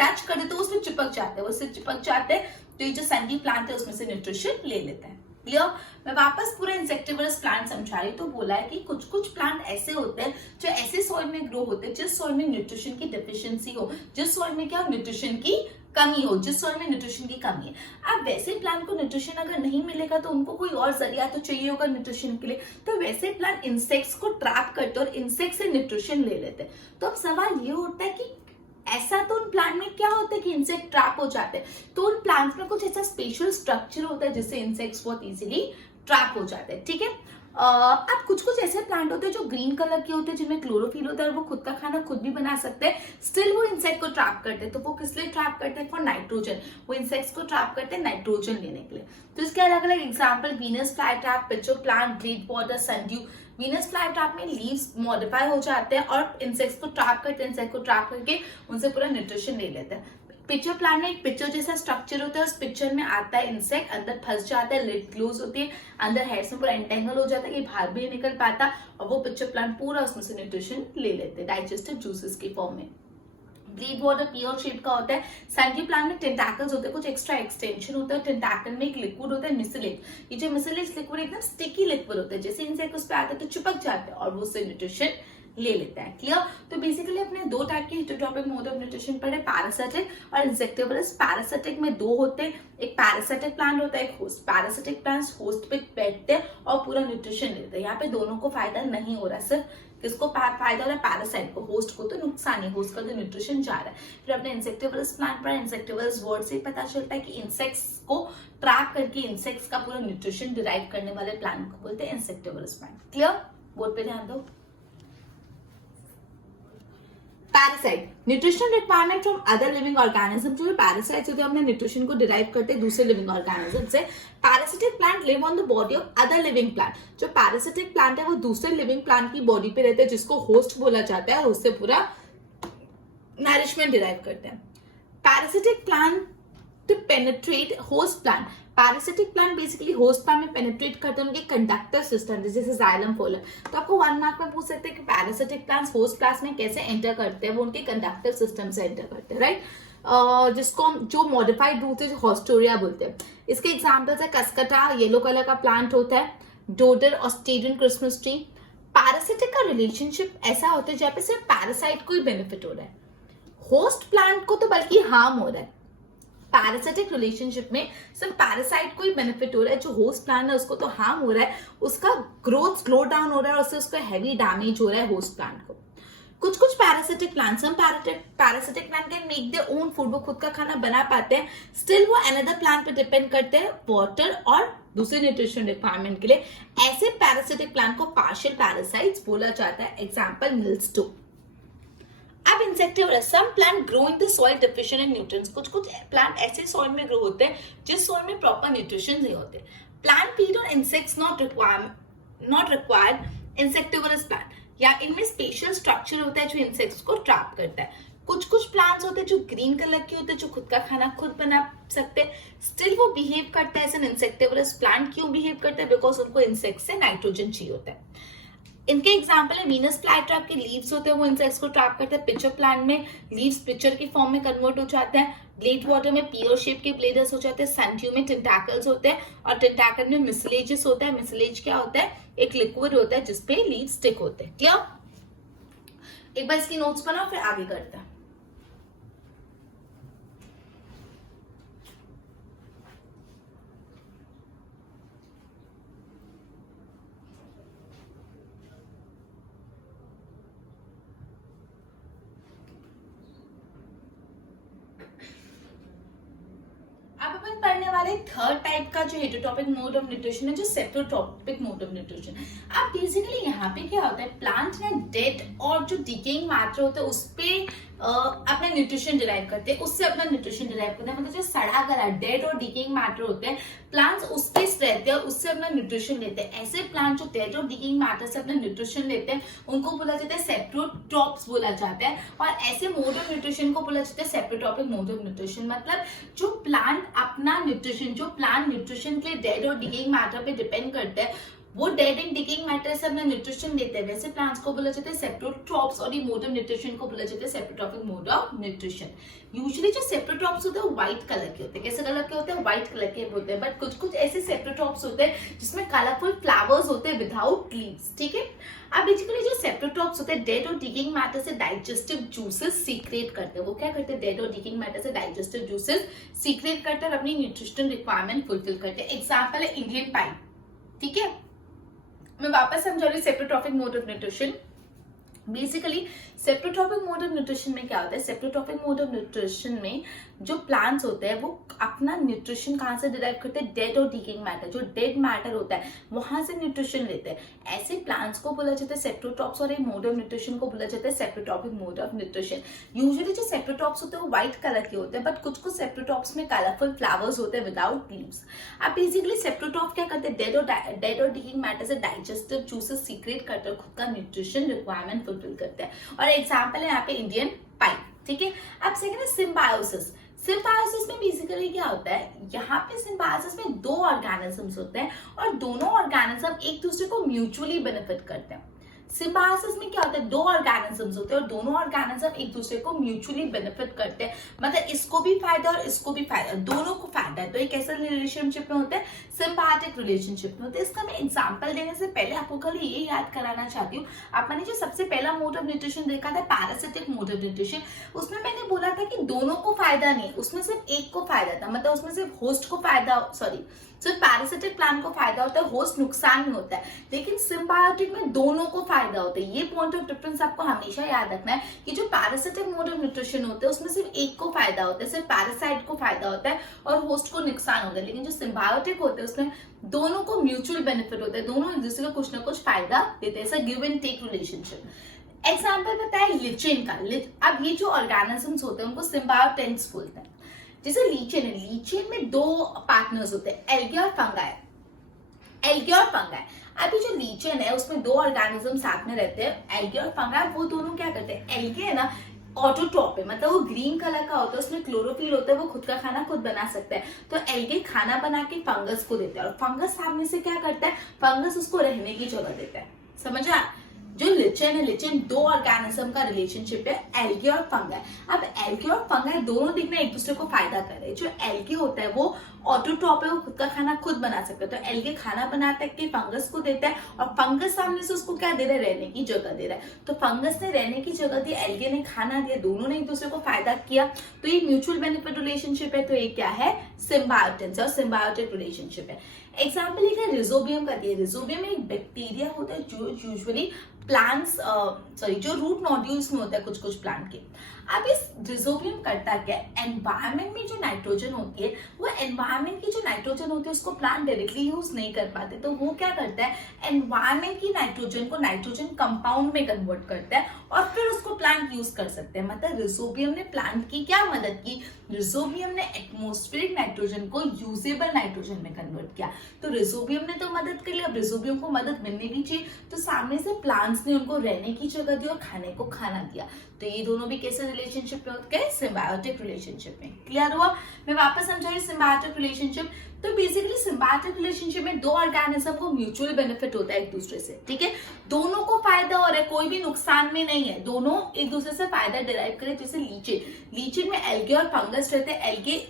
टच करे तो उसमें चिपक जाते हैं, उससे चिपक जाते हैं तो ये जो सैंडी प्लांट है उसमें से न्यूट्रिशन ले लेता है। क्लियर। मैं वापस पूरा इंसेक्टिवरस प्लांट समझा रही हूँ। तो बोला है कि कुछ कुछ प्लांट ऐसे होते हैं जो ऐसे सॉइल में ग्रो होते हैं जिस सॉइल में न्यूट्रिशन की डेफिशिएंसी हो, जिस सॉइल में क्या न्यूट्रिशन की कमी हो, जिस सॉइल में न्यूट्रिशन की कमी है। अब वैसे प्लांट को न्यूट्रिशन अगर नहीं मिलेगा तो उनको कोई और जरिया तो चाहिए होगा न्यूट्रिशन के लिए। तो वैसे प्लांट इंसेक्ट्स को ट्रैप करते और इंसेक्ट से न्यूट्रिशन ले लेते हैं। तो अब सवाल ये उठता है कि ऐसा तो उन प्लांट में क्या होता है कि इंसेक्ट ट्रैप हो जाते हैं। तो उन प्लांट्स में कुछ ऐसा स्पेशल स्ट्रक्चर होता है जिससे इंसेक्ट्स बहुत इजीली ट्रैप हो जाते हैं। ठीक है, अब कुछ कुछ ऐसे प्लांट होते हैं जो ग्रीन कलर के होते हैं जिनमें क्लोरोफिल होता है और वो खुद का खाना खुद भी बना सकते हैं। स्टिल वो इंसेक्ट को ट्रैप करते हैं। तो वो किस लिए ट्रैप करते हैं, फॉर नाइट्रोजन। वो इंसेक्ट्स को ट्रैप करते हैं नाइट्रोजन लेने के लिए। तो इसके अलग अलग example Venus fly trap, pitcher plant, bladderwort, sundew Venus fly trap में लीव्स मॉडिफाई हो जाते हैं और इंसेक्ट्स को ट्रैप करते हैं, इंसेक्ट को ट्रैप करके उनसे पूरा न्यूट्रिशन ले लेते हैं। पिक्चर प्लांट में एक पिक्चर जैसा स्ट्रक्चर होता है, उस पिक्चर में आता है इंसेक्ट, अंदर फंस जाता है, लिड क्लोज होती है, अंदर हेड्स में पूरा एंटेंगल हो जाता है, ये बाहर भी नहीं निकल पाता और वो पिक्चर प्लांट पूरा उसमें से न्यूट्रिशन ले लेते हैं डाइजेस्टिव जूसेस की फॉर्म में। ब्लीड वाटर पियर शेप का होता है। सनकी प्लांट में टेंटाकल्स होते हैं, कुछ एक्स्ट्रा एक्सटेंशन होता है। टेंटाकल में एक लिक्विड होता है मिसलेट। ये जो मिसलेट लिक्विड एकदम स्टिकी लिक्विड होता है, जैसे इंसेक्ट उस पर आता है तो चिपक जाते हैं और वो उससे न्यूट्रिशन ले लेता है। क्लियर? तो बेसिकली अपने दो टाइप के हेटेरोट्रॉपिक मोड ऑफ न्यूट्रिशन पढ़े, पैरासिटिक और इंसेक्टिवरस। पैरासिटिक में दो होते हैं, एक पैरासिटिक प्लांट होता है, एक होस्ट। पैरासिटिक प्लांट्स होस्ट पे बैठते हैं और पूरा न्यूट्रिशन लेते हैं। यहाँ पे दोनों को फायदा नहीं हो रहा, सिर्फ किसको फायदा हो रहा है? पैरासाइट को। होस्ट को तो नुकसान है, होस्ट का तो न्यूट्रिशन जा रहा है। फिर अपने इंसेक्टिवरस प्लांट पर, इंसेक्टिवरस वर्ड से पता चलता है कि इंसेक्ट्स को ट्रैप करके इंसेक्ट्स का पूरा न्यूट्रिशन डिराइव करने वाले प्लांट को बोलते हैं इंसेक्टिवरस प्लांट। क्लियर? बोर्ड पे ध्यान दो। Parasite, nutrition requirement from other living organism. जो पैरासाइट्स होते हैं अपने न्यूट्रिशन को डिराइव करते हैं दूसरे लिविंग ऑर्गेनिज्म से। Parasitic plant live on the body of other living plant. जो पैरासिटिक प्लांट है वो दूसरे लिविंग प्लांट की बॉडी पे रहते हैं, जिसको होस्ट बोला जाता है, और उससे पूरा नरिशमेंट डिराइव करते हैं। Parasitic plant to penetrate host plant. Parasitic plant basically host plant में पेनिट्रेट करते हैं, उनके कंडक्टर सिस्टम जैसे जाइलम फोलम। तो आपको 1 मार्क में पूछ सकते हैं कि पैरासिटिक प्लांट्स होस्ट प्लांट्स में कैसे एंटर करते हैं, वो उनके कंडक्टर सिस्टम से एंटर करते हैं, राइट। जिसको हम जो मॉडिफाइड रूट है हॉस्टोरिया बोलते हैं। इसके एग्जाम्पल्स है कसकटा, येलो कलर का प्लांट होता है, dodder, Australian Christmas tree. Parasitic का रिलेशनशिप ऐसा होता है जहाँ पे सिर्फ पैरासाइट को ही बेनिफिट हो रहा है, होस्ट प्लांट को तो बल्कि हार्म हो रहा है। पैरासिटिक रिलेशनशिप में सिर्फ पैरासाइट को ही बेनिफिट हो रहा है, जो होस्ट प्लांट है उसको तो हार्म हो रहा है, उसका ग्रोथ स्लो डाउन हो रहा है और उससे उसका हैवी डैमेज हो रहा है होस्ट प्लांट को। कुछ पैरासिटिक प्लांट्स, हम parasitic plant can make their own food, वो खुद का खाना बना पाते हैं, स्टिल वो अनदर प्लांट पे डिपेंड करते हैं वाटर और दूसरे न्यूट्रिशन रिक्वायरमेंट के लिए। ऐसे पैरासिटिक प्लांट को पार्शियल पैरासाइट्स बोला जाता है। एग्जाम्पल मिल्सटो। अब insectivorous, some plant grow in the soil deficient in nutrients. कुछ प्लांट ऐसे सॉइल में ग्रो होते हैं जिस सॉइल में प्रॉपर न्यूट्रिशन नहीं होते। Plant feed on insects not required insectivorous plant, या इनमें स्पेशल स्ट्रक्चर होता है जो इंसेक्ट्स को ट्रैप करता है। कुछ प्लांट्स होते हैं जो ग्रीन कलर के होते हैं, जो खुद का खाना खुद बना सकते हैं, स्टिल वो बिहेव करता है एज एन इंसेक्टिवरस प्लांट। क्यों बिहेव करता है? बिकॉज उनको इंसेक्ट से नाइट्रोजन चाहिए होता है। इनके एग्जाम्पल है वीनस फ्लाई ट्रैप के लीव्स होते हैं, वो इंसेक्ट्स को ट्रैप करते हैं। पिक्चर प्लांट में लीव्स पिक्चर की फॉर्म में कन्वर्ट हो जाते हैं। ब्लेड वाटर में पियर शेप के ब्लेडर्स हो जाते हैं। सनड्यू में टेंटाकल्स होते हैं और टेंटाकल में मिसलेजेस होता है। मिसलेज क्या होता है? एक लिक्विड होता है जिसपे लीव स्टिक होते हैं। क्लियर? एक बार इसकी नोट्स बनाओ फिर आगे करते हैं। पढ़ने वाले थर्ड टाइप का जो हेटेरोट्रॉपिक मोड ऑफ न्यूट्रिशन है, जो सेप्टोट्रॉपिक मोड ऑफ न्यूट्रिशन। अब बेसिकली यहाँ पे क्या होता है, प्लांट ना डेड और जो डिकेइंग मैटर होता है उस पे अपना न्यूट्रिशन डिराइव करते हैं, उससे अपना न्यूट्रिशन डिराइव करते हैं। मतलब जो सड़ा गला डेड और डिकेइंग मैटर होते हैं, प्लांट्स उस पे रहते हैं और उससे अपना न्यूट्रिशन लेते हैं। ऐसे प्लांट जो डेड और डिकेइंग मैटर से अपना न्यूट्रिशन लेते हैं उनको बोला जाता है सेप्टोट्रॉप्स बोला जाता है। और ऐसे मोड ऑफ न्यूट्रिशन को बोला जाता है सेप्टोट्रॉपिक मोड ऑफ न्यूट्रिशन। मतलब जो प्लांट अपना न्यूट्रिशन, जो प्लांट न्यूट्रिशन के लिए डेड और डिकेइंग मैटर पे डिपेंड करते हैं, वो डेड एंड डिकेइंग मैटर से अपना न्यूट्रिशन लेते हैं, वैसे प्लांट्स को बोला जाता है सेप्टोट्रॉप्स। और ये मोड ऑफ न्यूट्रिशन को बोला जाता है सेप्टोट्रॉपिक मोड ऑफ न्यूट्रिशन। यूजुअली जो सेप्टोट्रॉप्स होते हैं व्हाइट कलर के होते हैं। कैसे कलर के होते हैं? व्हाइट कलर के होते हैं। बट कुछ ऐसे सेप्टोट्रॉप्स होते हैं जिसमें कलरफुल फ्लावर्स होते हैं विदाउट लीव्स। ठीक है? अब बेसिकली जो सेप्टोट्रॉप्स होते हैं डेड और डिकेइंग मैटर से डाइजेस्टिव जूसेस सीक्रेट करते हैं। वो क्या करते हैं? डेड और डिकेइंग मैटर से डाइजेस्टिव जूसेस सीक्रेट करते हैं और अपनी न्यूट्रिशनल रिक्वायरमेंट फुलफिल करते हैं। एग्जाम्पल है इंडियन पाइन। ठीक है? मैं वापस समझा रही saprotrophic mode of nutrition. Basically saprotrophic mode of nutrition में क्या होता है, सेप्टोट्रॉपिक मोड ऑफ न्यूट्रिशन में जो प्लांट्स होते हैं वो अपना न्यूट्रिशन कहाँ से डिराइव करते हैं, डेड और डीकेइंग मैटर, जो डेड मैटर होता है वहां से न्यूट्रिशन लेते हैं। ऐसे प्लांट्स को बोला जाता है सेप्टोट्रॉप्स और ये मोड ऑफ न्यूट्रिशन को बोला जाता है सेप्टोट्रॉपिक मोड ऑफ न्यूट्रिशन। यूजुअली जो सेप्टोट्रॉप्स होते हैं वो व्हाइट कलर के होते हैं, बट कुछ कुछ सेप्टोट्रॉप्स में कलरफुल फ्लावर्स होते हैं विदाउट लीव्स। अब बेसिकली सेप्टोट्रॉप क्या करते हैं, डेड और डीकेइंग मैटर से डाइजेस्टिव जूसेस सीक्रेट करते हैं, खुद का न्यूट्रिशन रिक्वायरमेंट फुलफिल करते हैं। और एग्जाम्पल है यहाँ पे इंडियन पाइन, ठीक है। अब सेकंड है सिम्बायोसिस। सिम्बायोसिस में बेसिकली क्या होता है, यहाँ पे सिम्बायोसिस में दो ऑर्गेनिजम्स होते हैं और दोनों ऑर्गेनिज्म एक दूसरे को म्यूचुअली बेनिफिट करते हैं। सिम्बायोसिस में क्या होता है, दो ऑर्गेनिजम्स होते हैं और दोनों ऑर्गेनिज्म एक दूसरे को म्यूचुअली बेनिफिट करते हैं, मतलब इसको भी फायदा और इसको भी फायदा, दोनों को फायदा है। तो एक ऐसा रिलेशनशिप में होता है, सिम्बायोटिक रिलेशनशिप में होते हैं। इसका मैं एग्जांपल देने से पहले आपको कल ये याद कराना चाहती हूँ, आपने जो सबसे पहला मोड ऑफ न्यूट्रिशन देखा था पैरासिटिक मोड ऑफ न्यूट्रिशन, उसमें मैंने बोला था कि दोनों को फायदा नहीं, उसमें सिर्फ एक को फायदा था, मतलब उसमें सिर्फ होस्ट को फायदा, सिर्फ पैरासिटिक प्लांट को फायदा होता है, होस्ट नुकसान नहीं होता है। लेकिन सिम्बायोटिक में दोनों को फायदा होता है। ये पॉइंट ऑफ डिफरेंस आपको हमेशा याद रखना है कि जो पैरासिटिक मोड ऑफ न्यूट्रिशन होते हैं उसमें सिर्फ एक को फायदा होता है, सिर्फ पैरासाइट को फायदा होता है और होस्ट को नुकसान होता है। लेकिन जो सिम्बायोटिक होते हैं उसमें दोनों को म्यूचुअल बेनिफिट होता है, दोनों एक दूसरे को कुछ ना कुछ फायदा देते हैं, ऐसा give and take relationship. Example बताया लिचेन का। अब ये जो ऑर्गेनिजम्स होते हैं उनको सिम्बायोटेंट्स बोलते हैं। जैसे लीचेन है, लीचेन में दो पार्टनर्स होते हैं, एल्गे और फंगाई। एल्गे और फंगाई, अभी जो लीचेन है उसमें दो ऑर्गेनिज्म साथ में रहते हैं, एल्गे और फंगाई। वो दोनों क्या करते हैं, एल्गे है ना ऑटोट्रॉप है, मतलब वो ग्रीन कलर का होता है, उसमें क्लोरोफिल होता है, वो खुद का खाना खुद बना सकता है। तो एल्गे खाना बना के फंगस को देता है और फंगस सामने से क्या करता है, फंगस उसको रहने की जगह देता है। समझा? जो लिचेन है, लिचेन दो ऑर्गेनिज्म का रिलेशनशिप है, एल्गे और फंगाई। अब एल्गे और फंगाई दोनों दिखना एक दूसरे को फायदा कर रहे हैं। जो एल्गे होता है वो ऑटोट्रॉप है, वो खुद का खाना खुद बना सकता है। तो एल्गे खाना बनाता है कि फंगस को देता है और फंगस सामने से उसको क्या दे रहा है, रहने की जगह दे रहा है। तो फंगस ने रहने की जगह दी, एल्गे ने खाना दिया, दोनों ने एक दूसरे को फायदा किया। तो ये म्यूचुअल बेनिफिट रिलेशनशिप है। तो ये क्या है, सिम्बायोटेंस और सिम्बायोटिक रिलेशनशिप है। एग्जाम्पल एक है रिजोबियम का दिया। रिजोबियम में एक बैक्टीरिया होता है जो यूजुअली प्लांट्स जो रूट नोड्यूल्स में होता है कुछ कुछ प्लांट के। अब इस रिजोबियम करता क्या है, एनवायरमेंट में जो नाइट्रोजन होती है, वो एनवायरमेंट की जो नाइट्रोजन होती है उसको प्लांट डायरेक्टली यूज नहीं कर पाते। तो वो क्या करता है, एनवायरमेंट की नाइट्रोजन को नाइट्रोजन कंपाउंड में कन्वर्ट करता है और फिर उसको प्लांट यूज कर सकते हैं। मतलब रिजोबियम ने प्लांट की क्या मदद की, रिजोबियम ने एटमॉस्फेरिक नाइट्रोजन को यूजेबल नाइट्रोजन में कन्वर्ट किया। तो रिजोबियम ने तो मदद कर लिया, अब रिजोबियम को मदद मिलनी भी चाहिए, तो सामने से प्लांट्स ने उनको रहने की जगह दी और खाने को खाना दिया। तो ये दोनों भी कैसे रिलेशनशिप में होते हैं, सिम्बायोटिक रिलेशनशिप में। क्लियर हुआ? मैं वापस समझाऊं सिम्बायोटिक रिलेशनशिप। तो बेसिकली सिम्बायोटिक रिलेशनशिप में दो ऑर्गेनिज्म को म्यूचुअल बेनिफिट होता है एक दूसरे से, ठीक है। दोनों को फायदा हो रहा है, कोई भी नुकसान में नहीं है, दोनों एक दूसरे से फायदा डिराइव करें। जैसे लीचेन में एल्गे और फंगस रहते हैं, एल्गे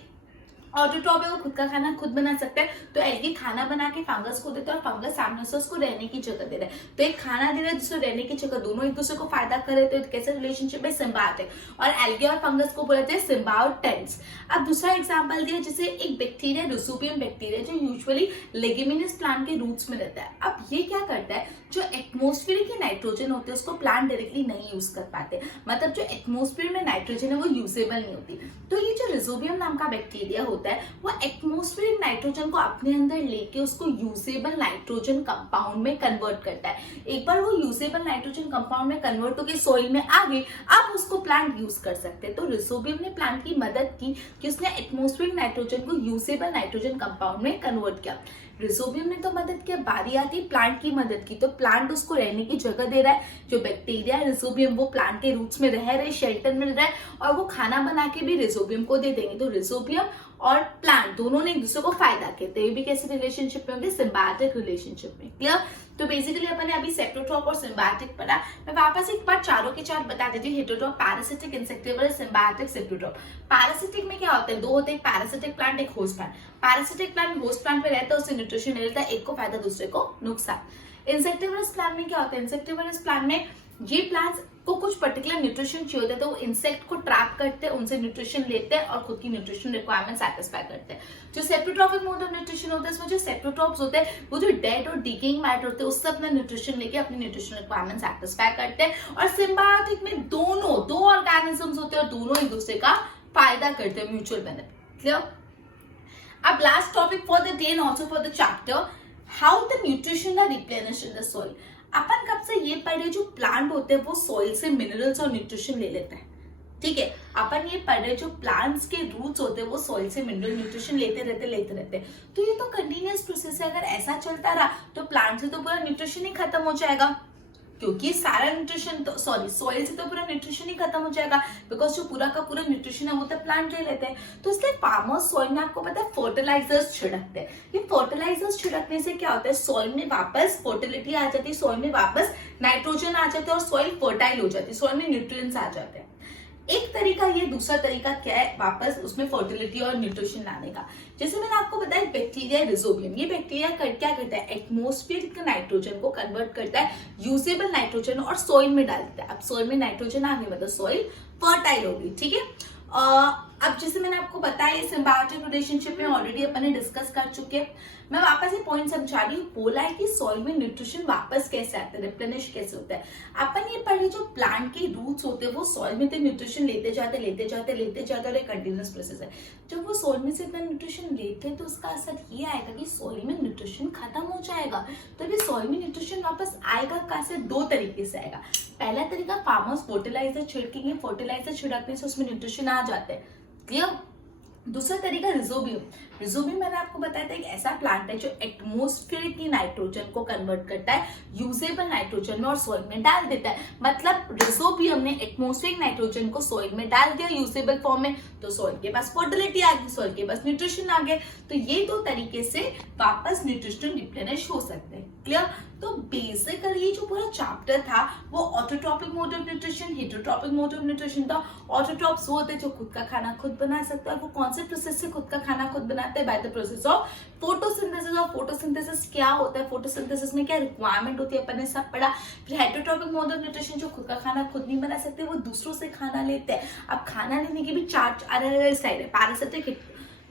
ऑटोट्रॉप है, वो खुद का खाना खुद बना सकता है। तो एल्गे खाना बना के फंगस को देता है और फंगस सामने से उसको रहने की जगह दे रहा है। तो एक खाना दे रहा है जिसको रहने की जगह, दोनों एक दूसरे को फायदा करे। तो कैसे रिलेशनशिप है, सिम्बायोटिक। और एल्गे और फंगस को बोलते हैं सिम्बायोटेंट्स। अब दूसरा एग्जांपल दिया, जैसे एक बैक्टीरिया, रिजोबियम बैक्टीरिया, जो यूजुअली लेग्यूमिनस प्लांट के रूट्स में रहता है। अब ये क्या करता है, जो एटमॉस्फेयर के नाइट्रोजन होते हैं उसको प्लांट डायरेक्टली नहीं यूज कर पाते, मतलब जो एटमॉस्फेयर में नाइट्रोजन है वो यूजेबल नहीं होती। तो ये जो रिजोबियम नाम का बैक्टीरिया होता है वो एटमॉस्फेरिक नाइट्रोजन को अपने अंदर लेके उसको यूजेबल नाइट्रोजन कंपाउंड में कन्वर्ट करता है। एक बार वो यूजेबल नाइट्रोजन कंपाउंड में कन्वर्ट होकर सॉइल में आ गई, अब उसको प्लांट यूज कर सकते हैं। तो रिजोबियम ने प्लांट की मदद की कि उसने एटमॉस्फेरिक नाइट्रोजन को यूजेबल नाइट्रोजन कंपाउंड में कन्वर्ट किया। रिजोबियम ने तो मदद किया, बारी आती प्लांट की मदद की। तो प्लांट उसको रहने की जगह दे रहा है, जो बैक्टीरिया रिजोबियम वो प्लांट के रूट्स में रह रहे, शेल्टर मिल रहा है और वो खाना बना के भी रिजोबियम को दे देंगे। तो रिजोबियम और प्लांट दोनों ने एक दूसरे को फायदा किया। तो ये भी कैसे रिलेशनशिप में होंगे, सिम्बायोटिक रिलेशनशिप में। क्लियर? तो बेसिकली अपन ने अभी सेप्टोट्रॉप और सिम्बायोटिक पढ़ा। मैं वापस एक बार चारों के चार बता देती हूँ। हेटेरोट्रॉप, पैरासिटिक, इंसेक्टिवल, सिम्बायोटिक, सेप्टोट्रॉप। पैरासिटिक में क्या होता है, दो होते हैं, पैरासिटिक प्लांट, एक host plant. Parasitic plant host plant पे रहता है, उससे न्यूट्रिशन मिलता है, एक को फायदा दूसरे को नुकसान। इंसेक्टिवल प्लांट में क्या होता है, इंसेक्टिवल प्लांट में ये प्लांट्स को कुछ पर्टिकुलर न्यूट्रिशन चाहिए होता है तो वो इंसेक्ट को ट्रैप करते हैं, उनसे न्यूट्रिशन लेते हैं और खुद की न्यूट्रिशन रिक्वायरमेंट सेटिस्फाई करते हैं। जो सेप्टोट्रॉपिक मोड ऑफ न्यूट्रिशन होता है इसमें जो सेप्टोट्रॉप्स होते हैं वो जो डेड और डिकेइंग मैटर होते हैं उससे अपना न्यूट्रिशन लेके अपनी न्यूट्रिशन रिक्वायरमेंट सेटिस्फाई करते हैं। और सिम्बायोटिक में दोनों दो ऑर्गेनिजम्स होते हैं और दोनों एक दूसरे का फायदा करते हैं, म्यूचुअल बेनिफिट। क्लियर? अब last topic for the day and also for the chapter, how the nutrition are replenished in the soil. अपन कब से ये पढ़े जो प्लांट होते हैं वो सॉइल से मिनरल्स और न्यूट्रिशन ले लेते हैं, ठीक है। अपन ये पढ़ रहे जो प्लांट्स के रूट्स होते हैं वो सॉइल से मिनरल न्यूट्रिशन लेते रहते। तो ये तो कंटिन्यूअस प्रोसेस है। अगर ऐसा चलता रहा तो प्लांट से तो पूरा न्यूट्रिशन ही खत्म हो जाएगा, क्योंकि सारा न्यूट्रिशन तो सॉइल से तो पूरा न्यूट्रिशन ही खत्म हो जाएगा, बिकॉज जो पूरा का पूरा न्यूट्रिशन है वो तो प्लांट ले लेते हैं। तो इसलिए फार्मर्स सॉइल में आपको पता है फर्टिलाइजर्स छिड़कते हैं। ये फर्टिलाइजर्स छिड़कने से क्या होता है, सॉइल में वापस फर्टिलिटी आ जाती है, सॉइल में वापस नाइट्रोजन आ जाता है और सॉइल फर्टाइल हो जाती है, सॉइल में न्यूट्रिएंट्स आ जाते हैं। एक तरीका ये, दूसरा तरीका क्या है वापस उसमें फर्टिलिटी और न्यूट्रिशन लाने का। जैसे मैंने आपको बताया बैक्टीरिया रिजोबियम, ये बैक्टीरिया क्या करता है, एटमॉस्फेयर के नाइट्रोजन को कन्वर्ट करता है यूजेबल नाइट्रोजन और सॉइल में डाल देता है। अब सॉइल में नाइट्रोजन आ गई मतलब सॉइल फर्टाइल होगी, ठीक है। अब जैसे मैंने आपको बताया सिम्बायोटिक रिलेशनशिप में ऑलरेडी अपन ने डिस्कस कर चुके हैं। मैं वापस ये पॉइंट समझा रही हूँ। बोला है कि सॉइल में न्यूट्रिशन वापस कैसे आता है, रिप्लेनिश कैसे होता है। अपन ये पढ़े जो प्लांट के रूट्स होते हैं वो सॉइल में तो न्यूट्रिशन लेते जाते और एक कंटिन्यूअस प्रोसेस है। जब वो सॉइल में से इतना न्यूट्रिशन लेते हैं तो उसका असर ये आएगा कि सॉइल में न्यूट्रिशन खत्म हो जाएगा। तो अभी सॉइल में न्यूट्रिशन वापस आएगा कैसे, दो तरीके से आएगा। पहला तरीका फार्मर्स फर्टिलाइजर छिड़केंगे, फर्टिलाइजर छिड़कने से उसमें न्यूट्रिशन आ जाते हैं, क्लियर। दूसरा तरीका रिजोबियम। रिजोबियम मैंने आपको बताया था एक ऐसा प्लांट है जो एटमॉस्फेयर की नाइट्रोजन को कन्वर्ट करता है यूजेबल नाइट्रोजन में और सॉइल में डाल देता है। मतलब रिजोबियम ने एटमॉस्फेरिक नाइट्रोजन को सॉइल में डाल दिया यूजेबल फॉर्म में, तो सॉइल के पास फर्टिलिटी आ गई, सॉइल के पास न्यूट्रिशन आ गए। तो ये दो तरीके से वापस न्यूट्रिशन रिप्लेनिश हो सकते हैं, क्लियर। तो बेसिकली जो पूरा चैप्टर था वो autotrophic mode of nutrition, heterotrophic mode of nutrition था। ऑटोट्रॉप्स वो होते हैं जो खुद का खाना खुद बना सकते हैं। वो कौन से प्रोसेस से खुद का खाना खुद बनाते हैं, by the process of photosynthesis. और फोटोसिंथेसिस क्या होता है, फोटोसिंथेसिस में क्या रिक्वायरमेंट होती है, अपन ने सब पढ़ा। फिर हेटेरोट्रॉपिक मोड ऑफ न्यूट्रिशन जो खुद का खाना खुद नहीं बना सकते, वो दूसरों से खाना लेते हैं। अब खाना लेने की भी चार अलग स्टाइल है,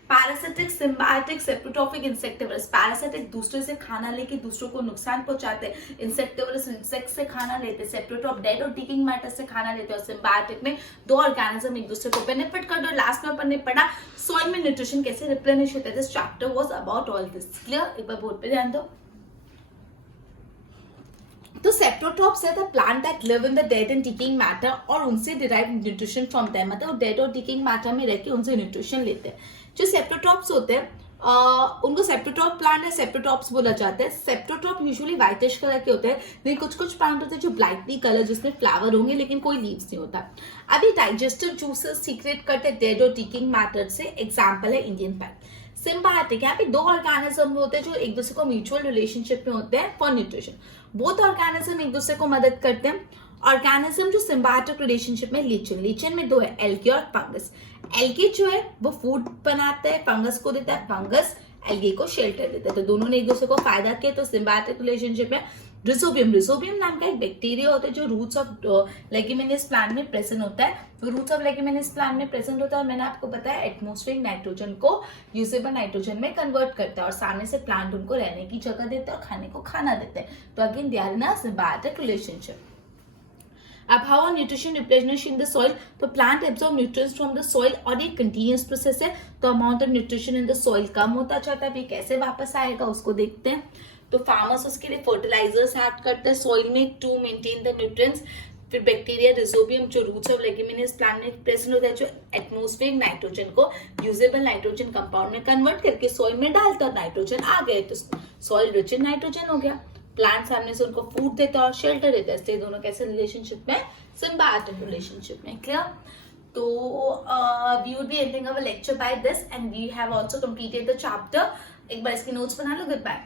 पैरासिटिक, सिम्बायोटिक, सेप्टोट्रॉपिक, इंसेक्टिवरस। पैरासिटिक दूसरे से खाना लेके दूसरों को नुकसान पहुंचाते हैं, इंसेक्टिवरस इंसेक्ट से खाना लेते हैं, सेप्टोट्रॉप डेड और डिकिंग मैटर से खाना लेते हैं, और सिम्बायोटिक में दो ऑर्गेनिज्म एक दूसरे को बेनिफिट कर दो। लास्ट में अपन ने पढ़ा सॉइल में न्यूट्रिशन कैसे रिप्लेनिश होता है। This chapter was about all this, clear. एक बार बोर्ड पे ध्यान दो। तो सेप्टोट्रॉप्स है the plant that live in the dead and decaying matter और उनसे डिराइव न्यूट्रिशन फ्रॉम देम, मतलब डेड और डिकेइंग मैटर में रहकर उनसे न्यूट्रिशन लेते हैं। जो सेप्टोट्रॉप्स होते हैं उनको सेप्टोट्रॉप प्लांट है सेप्टोट्रॉप्स बोला जाता है। सेप्टोट्रॉप यूजुअली व्हाइटिश कलर के होते हैं, लेकिन कुछ प्लांट होते हैं जो ब्राइटली कलर जिसमें फ्लावर होंगे लेकिन कोई लीव्स नहीं होता। अभी डाइजेस्टिव जूसेस सीक्रेट करते हैं डेड और डिकेइंग मैटर से। एग्जांपल है इंडियन पैक। सिम्बायोटिक, यहाँ पे दो ऑर्गेनिज्म होते हैं जो एक दूसरे को म्यूचुअल रिलेशनशिप में होते हैं फॉर न्यूट्रिशन। बोथ ऑर्गेनिज्म एक दूसरे को मदद करते हैं। ऑर्गेनिज्म जो सिम्बायोटिक रिलेशनशिप में लीचन में दो है, एल्गे और फंगस। एल्गे जो है वो फूड बनाता है, फंगस को देता है, फंगस एल्गे को शेल्टर देता है। तो दोनों ने एक दूसरे को फायदा किया। तो सिम्बायोटिक रिलेशनशिप में रिजोबियम नाम का एक बैक्टीरिया होता है जो रूट्स ऑफ लेग्यूमिनस प्लांट में प्रेजेंट होता है। तो रूट्स ऑफ लेग्यूमिनस प्लांट में प्रेजेंट होता है। मैंने आपको बताया एटमॉस्फेरिक नाइट्रोजन को यूजेबल नाइट्रोजन में कन्वर्ट करता है और सामने से प्लांट उनको रहने की जगह देते हैं और खाने को खाना देते हैं। तो again they are in a symbiotic relationship. अब how nutrition replenish in the soil, तो plant absorb nutrients from the soil और ये कंटीन्यूअस प्रोसेस है। तो amount of nutrition in the soil कम होता जाता है, अभी कैसे वापस आएगा उसको देखते हैं। तो फार्मर्स उसके लिए फर्टिलाइजर्स ऐड करते हैं सॉइल में टू मेंटेन द न्यूट्रिएंट्स। फिर बैक्टीरिया रिजोबियम जो रूट्स ऑफ लेग्यूमिनस प्लांट में प्रेजेंट होता है जो एटमॉस्फेरिक नाइट्रोजन को यूजेबल नाइट्रोजन कंपाउंड में कन्वर्ट करके सॉइल में डालता है। नाइट्रोजन आ गए तो सॉइल रिच इन नाइट्रोजन हो गया। प्लांट सामने से उनको फूड देता है और शेल्टर देता है। इसलिए दोनों कैसे रिलेशनशिप में, सिम्बायोटिक रिलेशनशिप में, क्लियर। तो we would be ending our lecture by this and we have also completed the chapter. एक बार इसके नोट्स बना लो। Good bye.